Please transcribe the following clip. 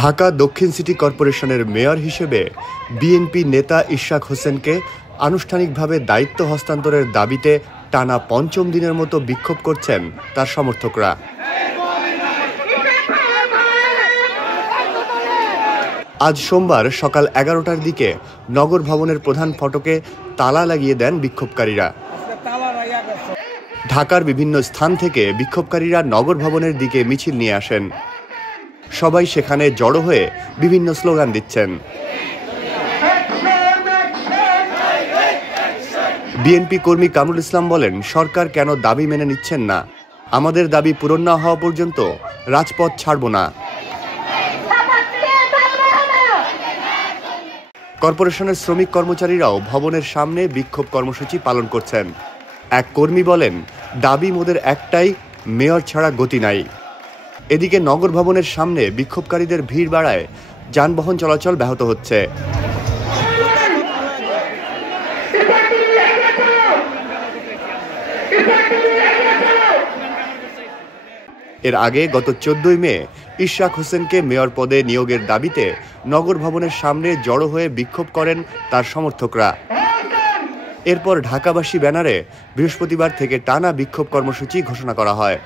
ঢাকা দক্ষিণ সিটি কর্পোরেশনের মেয়র হিসেবে বিএনপি নেতা ইশরাক হোসেনকে আনুষ্ঠানিকভাবে দায়িত্ব হস্তান্তরের দাবিতে টানা পঞ্চম দিনের মতো বিক্ষোভ করছেন তার সমর্থকরা। আজ সোমবার সকাল 11টার দিকে নগর ভবনের প্রধান ফটকে তালা লাগিয়ে দেন বিক্ষোভকারীরা। ঢাকার বিভিন্ন স্থান থেকে বিক্ষোভকারীরা নগর ভবনের দিকে মিছিল নিয়ে আসেন। সবাই সেখানে জড়ো হয়ে বিভিন্ন স্লোগান দিচ্ছেন। বিএনপি কর্মী কামরুল ইসলাম বলেন, সরকার কেন দাবি মেনে নিচ্ছেন না? আমাদের দাবি পূরণ না হওয়া পর্যন্ত রাজপথ ছাড়ব না। কর্পোরেশনের শ্রমিক কর্মচারীরাও ভবনের সামনে বিক্ষোভ কর্মসূচি পালন করছেন। এক কর্মী বলেন, দাবি মোদের একটাই, মেয়র ছাড়া গতি নাই। এদিকে নগর ভবনের সামনে বিক্ষোভকারীদের ভিড় বাড়ায় যানবাহন চলাচল ব্যাহত হচ্ছে। এর আগে গত 14 মে ইশরাক হোসেনকে মেয়র পদে নিয়োগের দাবিতে নগর ভবনের সামনে জড়ো হয়ে বিক্ষোভ করেন তার সমর্থকরা। এরপর ঢাকাবাসী ব্যানারে বৃহস্পতিবার থেকে টানা বিক্ষোভ কর্মসূচি ঘোষণা করা হয়।